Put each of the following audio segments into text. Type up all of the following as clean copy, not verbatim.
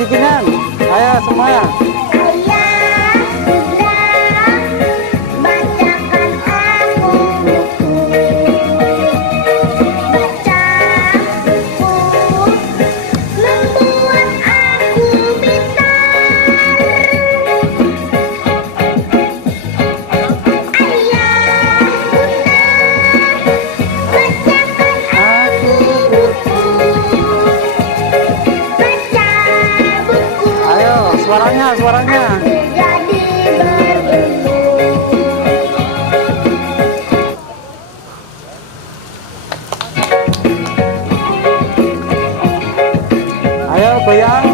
bikinan. Ayo semua. Suaranya. Ayo goyang.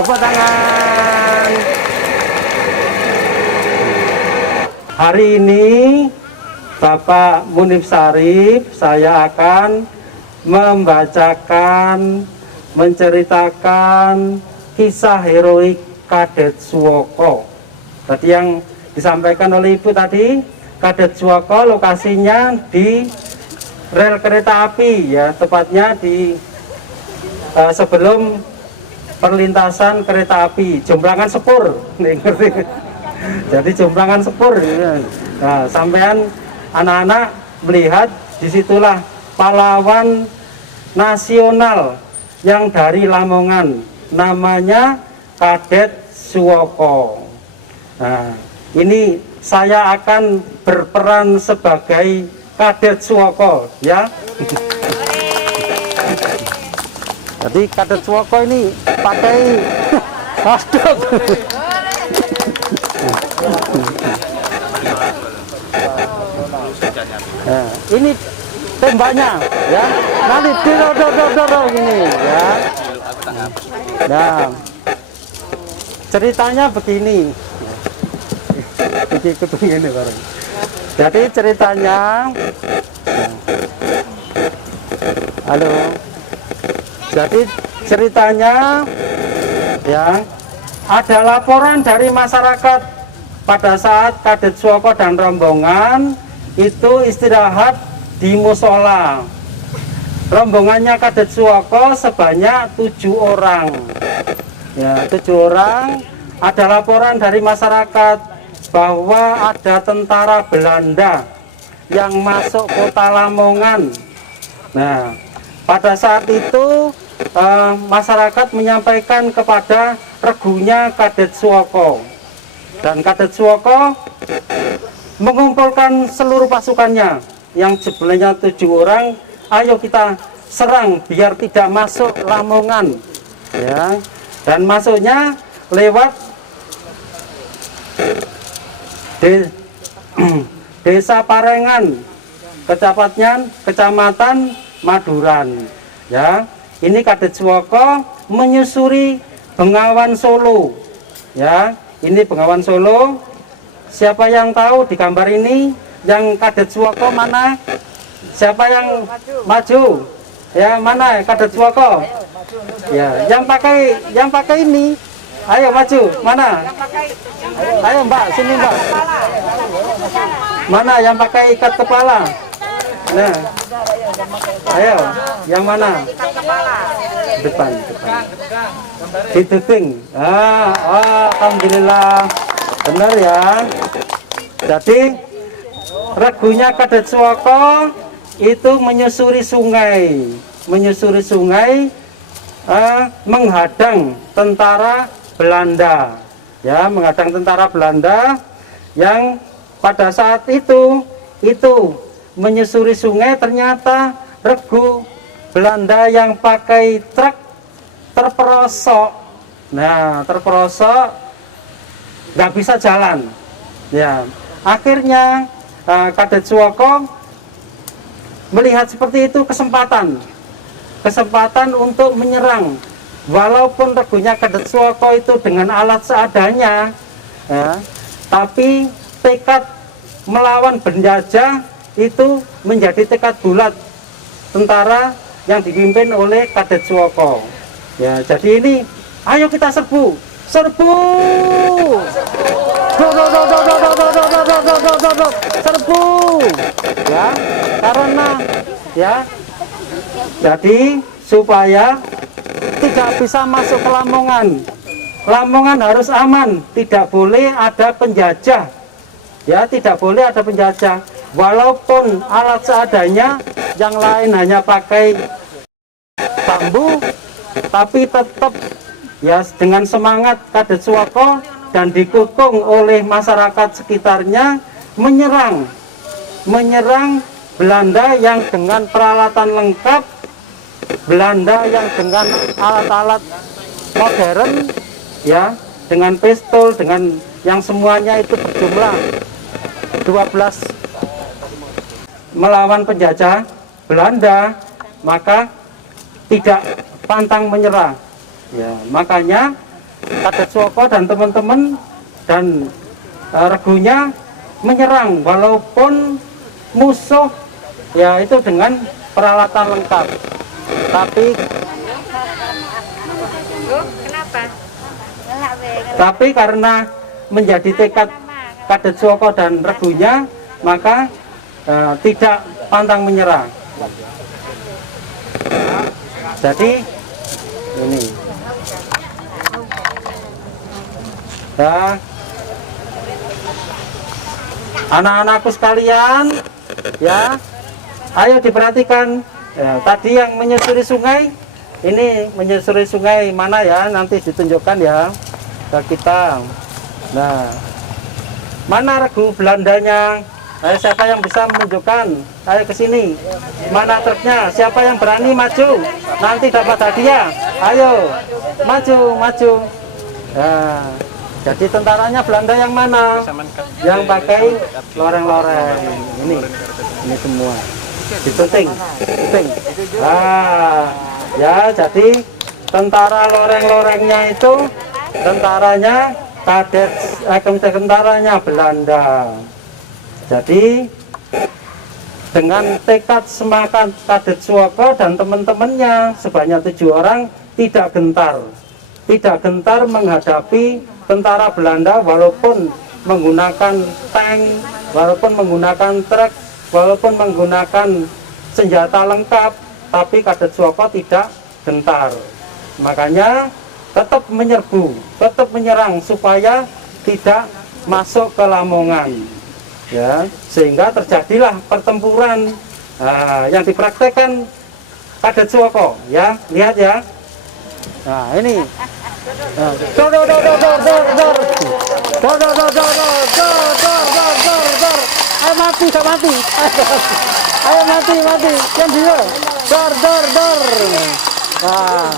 Tepuk tangan. Hari ini Bapak Munif Sarif, saya akan membacakan, menceritakan kisah heroik Kadet Suwoko. Tadi yang disampaikan oleh Ibu tadi, Kadet Suwoko lokasinya di rel kereta api, ya, tepatnya di sebelum perlintasan kereta api, Jomblangan Sepur. Jadi Jomblangan Sepur. Nah, sampean anak-anak melihat disitulah pahlawan nasional yang dari Lamongan, namanya Kadet Suwoko. Nah, ini saya akan berperan sebagai Kadet Suwoko, ya. Jadi Kadet Suwoko ini pakai hashtag. Nah, ini tembaknya, ya. Nanti didorong ini, ya. Nah, ceritanya begini. Ini bareng. Jadi ceritanya, halo. Jadi ceritanya, ya, ada laporan dari masyarakat pada saat Kadet Suwoko dan rombongan itu istirahat di musola. Rombongannya Kadet Suwoko sebanyak 7 orang. Ya, 7 orang. Ada laporan dari masyarakat bahwa ada tentara Belanda yang masuk kota Lamongan. Nah, pada saat itu masyarakat menyampaikan kepada regunya Kadet Suwoko, dan Kadet Suwoko mengumpulkan seluruh pasukannya yang jumlahnya 7 orang. Ayo kita serang biar tidak masuk Lamongan, ya. Dan masuknya lewat Desa Parengan, Kecamatan Maduran, ya. Ini Kadet Suwoko menyusuri Bengawan Solo, ya. Ini Bengawan Solo. Siapa yang tahu di gambar ini yang Kadet Suwoko mana? Siapa yang maju? Ya, mana Kadet Suwoko? Ya, yang pakai ini. Ayo maju, mana? Ayo Mbak, sini Mbak. Mana yang pakai ikat kepala? Nah, ayo, yang mana? Depan. Di deping. Alhamdulillah, benar ya. Jadi regunya Kadet Suwoko itu menyusuri sungai menghadang tentara Belanda, ya, menghadang tentara Belanda yang pada saat itu menyusuri sungai. Ternyata regu Belanda yang pakai truk terperosok. Nah, terperosok, nggak bisa jalan. Ya, akhirnya Kadet Suwoko melihat seperti itu kesempatan untuk menyerang. Walaupun regunya Kadet Suwoko itu dengan alat seadanya, ya, tapi tekad melawan penjajah itu menjadi tekad bulat tentara yang dipimpin oleh Kadet Suwoko. Ya, jadi ini, ayo kita serbu, serbu, serbu, ya, karena ya, jadi supaya tidak bisa masuk ke Lamongan. Lamongan harus aman, tidak boleh ada penjajah, ya, tidak boleh ada penjajah. Walaupun alat seadanya, yang lain hanya pakai bambu, tapi tetap ya dengan semangat Kadet Suwoko dan didukung oleh masyarakat sekitarnya menyerang Belanda yang dengan peralatan lengkap, Belanda yang dengan alat-alat modern, ya, dengan pistol, dengan yang semuanya itu berjumlah 12 melawan penjajah Belanda, maka tidak pantang menyerah. Ya, makanya Kadet Suwoko dan teman-teman dan regunya menyerang walaupun musuh ya itu dengan peralatan lengkap. Tapi karena menjadi tekad Kadet Suwoko dan regunya, maka tidak pantang menyerah. Jadi ini, nah, anak-anakku sekalian, ya, ayo diperhatikan. Ya, tadi yang menyusuri sungai, ini menyusuri sungai mana ya? Nanti ditunjukkan ya ke kita. Nah, mana regu Belandanya? Ayo, siapa yang bisa menunjukkan? Ayo ke sini. Mana truknya? Siapa yang berani maju? Nanti dapat hadiah. Ayo, maju. Nah, jadi tentaranya Belanda yang mana? Yang pakai loreng-loreng. Ini semua. Disunting. Nah, ya, jadi tentara loreng-lorengnya itu tentaranya tentaranya Belanda. Jadi dengan tekad semangat Kadet Suwoko dan teman-temannya sebanyak 7 orang tidak gentar menghadapi tentara Belanda, walaupun menggunakan tank, walaupun menggunakan truk, walaupun menggunakan senjata lengkap, tapi Kadet Suwoko tidak gentar. Makanya tetap menyerbu, tetap menyerang supaya tidak masuk ke Lamongan. Ya, sehingga terjadilah pertempuran yang dipraktekkan Kadet Suwoko, ya, lihat ya. Nah, ini ayo mati, ayo mati yang dia dor. Nah,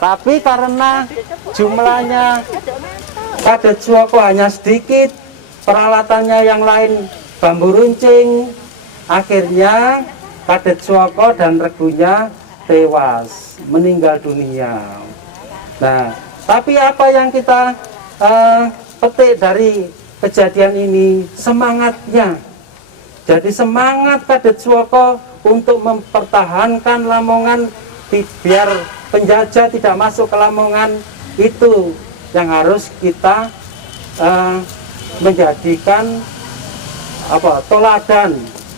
tapi karena jumlahnya Kadet Suwoko hanya sedikit, peralatannya yang lain bambu runcing, akhirnya Kadet Suwoko dan regunya tewas, meninggal dunia. Nah, tapi apa yang kita petik dari kejadian ini? Semangatnya. Jadi semangat Kadet Suwoko untuk mempertahankan Lamongan, biar penjajah tidak masuk ke Lamongan, itu yang harus kita menjadikan toladan,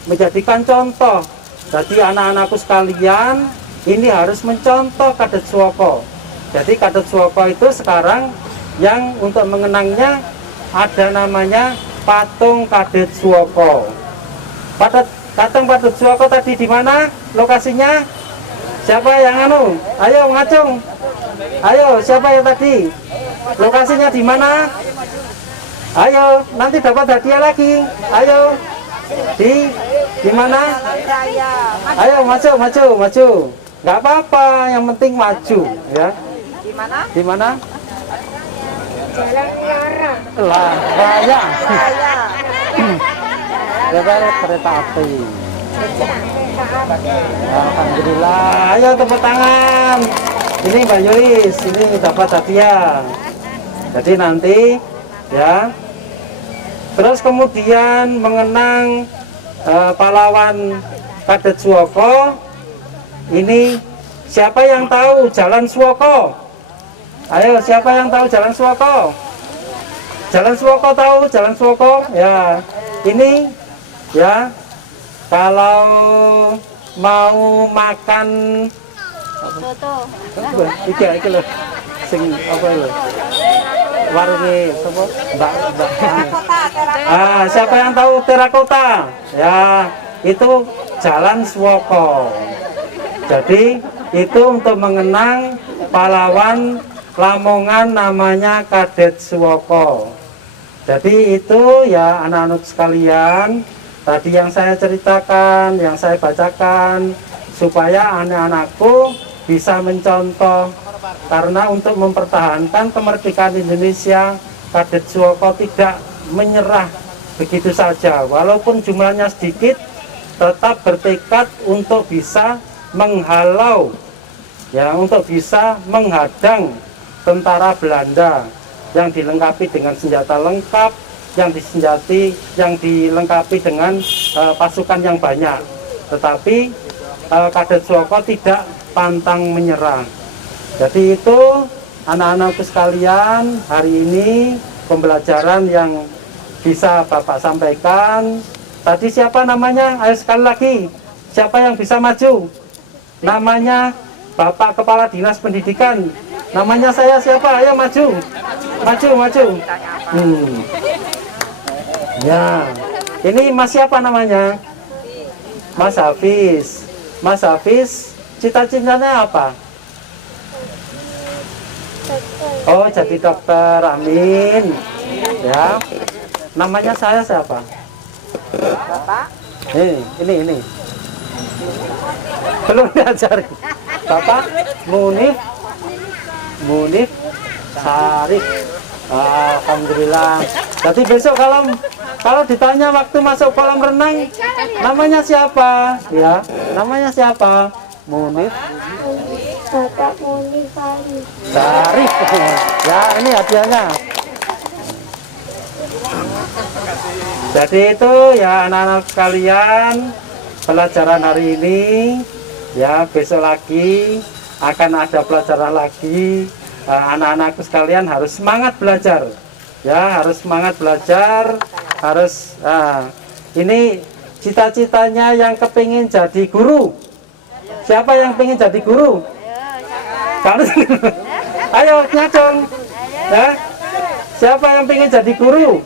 menjadikan contoh. Jadi anak-anakku sekalian, ini harus mencontoh Kadet Suwoko. Jadi Kadet Suwoko itu sekarang yang untuk mengenangnya ada namanya patung Kadet Suwoko. Patung Kadet Suwoko tadi di mana lokasinya? Siapa yang ayo ngacung. Ayo, siapa yang tadi? Lokasinya di mana? Ayo, nanti dapat hadiah lagi. Ayo. Di mana? Ayo maju, maju, maju. Nggak apa-apa, yang penting maju, ya. Di mana? Di mana? Jalan Raya. Raya. Raya. Kereta api. Alhamdulillah. Ayo tepuk tangan. Ini Mbak Yoris, ini dapat hadiah. Jadi nanti, ya. Terus kemudian mengenang pahlawan Kadet Suwoko. Ini siapa yang tahu Jalan Suwoko? Ayo, siapa yang tahu Jalan Suwoko? Jalan Suwoko tahu Jalan Suwoko? Ya, ini ya kalau mau makan Soto. iki lho sing apa lho? Warunge sapa? Mbak. Siapa yang tahu terakota? Ya, itu Jalan Suwoko. Jadi itu untuk mengenang pahlawan Lamongan namanya Kadet Suwoko. Jadi itu ya anak-anak sekalian, tadi yang saya ceritakan, yang saya bacakan, supaya anak-anakku bisa mencontoh. Karena untuk mempertahankan kemerdekaan Indonesia, Kadet Suwoko tidak menyerah begitu saja. Walaupun jumlahnya sedikit, tetap bertekad untuk bisa menghalau, ya, untuk bisa menghadang tentara Belanda yang dilengkapi dengan senjata lengkap, yang dilengkapi dengan pasukan yang banyak. Tetapi Kadet Suwoko tidak pantang menyerah. Jadi itu anak-anakku sekalian, hari ini pembelajaran yang bisa Bapak sampaikan. Tadi siapa namanya? Ayo sekali lagi, siapa yang bisa maju? Namanya Bapak Kepala Dinas Pendidikan. Namanya saya siapa? Ayo maju. Maju, maju. Ya. Ini Mas siapa namanya? Mas Hafiz. Mas Hafiz, cita-citanya apa? Oh, jadi dokter. Amin. Ya. Namanya saya siapa? Bapak. Ini. Belum diajari. Bapak Munif Sarif. Alhamdulillah. Jadi besok kalau ditanya waktu masuk kolam renang, namanya siapa? Ya, namanya siapa? Munif. Bapak Munif Sarif. Ya, ini hadiahnya. Jadi itu ya anak-anak sekalian, pelajaran hari ini, ya besok lagi akan ada pelajaran lagi. Anak-anakku sekalian harus semangat belajar, ya harus semangat belajar, harus ini cita-citanya yang kepingin jadi guru. Siapa yang pengen jadi guru? Ayo nyacong, ya. Siapa yang pengen jadi guru?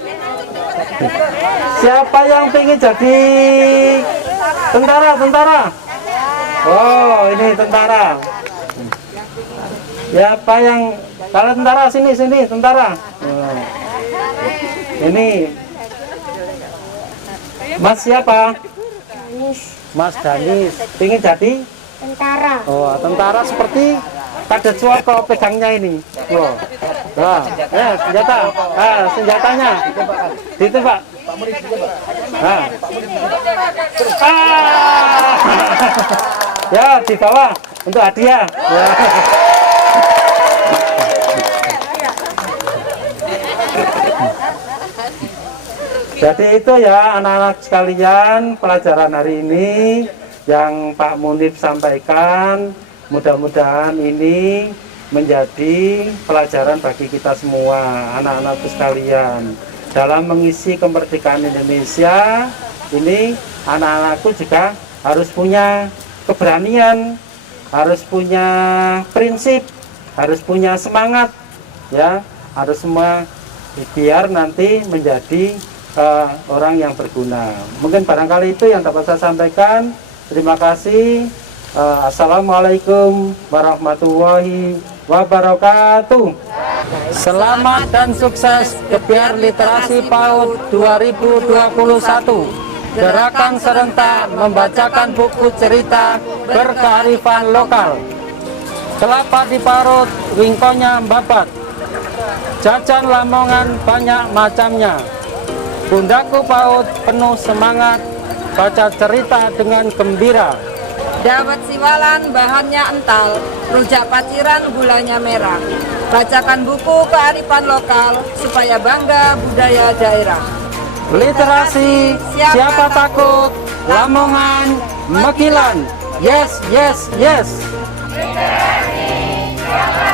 Siapa yang pengen jadi tentara? Oh, ini tentara. Siapa yang kalau tentara sini tentara. Ini Mas siapa? Mas Danis. Pengen jadi tentara. Oh, tentara seperti Kadet Suwoko pegangnya ini. Oh. Nah, ya senjata. Senjatanya. Itu, Pak. Nah. Ya, di bawah untuk hadiah. Ya. Jadi itu ya anak-anak sekalian, pelajaran hari ini yang Pak Munif sampaikan, mudah-mudahan ini menjadi pelajaran bagi kita semua, anak-anakku sekalian. Dalam mengisi kemerdekaan Indonesia, ini anak-anakku juga harus punya keberanian, harus punya prinsip, harus punya semangat, ya, harus semua biar nanti menjadi orang yang berguna. Mungkin barangkali itu yang dapat saya sampaikan. Terima kasih. Assalamualaikum warahmatullahi wabarakatuh. Selamat dan sukses Gebyar Literasi PAUD 2021. Gerakan serentak membacakan buku cerita berkearifan lokal. Kelapa diparut, wingkonya babat. Jajan Lamongan banyak macamnya. Bundaku PAUD penuh semangat, baca cerita dengan gembira. Dawet siwalan bahannya ental, rujak paciran gulanya merah. Bacakan buku kearifan lokal supaya bangga budaya daerah. Literasi, siapa takut? Lamongan, Mekilan. Yes, yes, yes. Literasi, siapa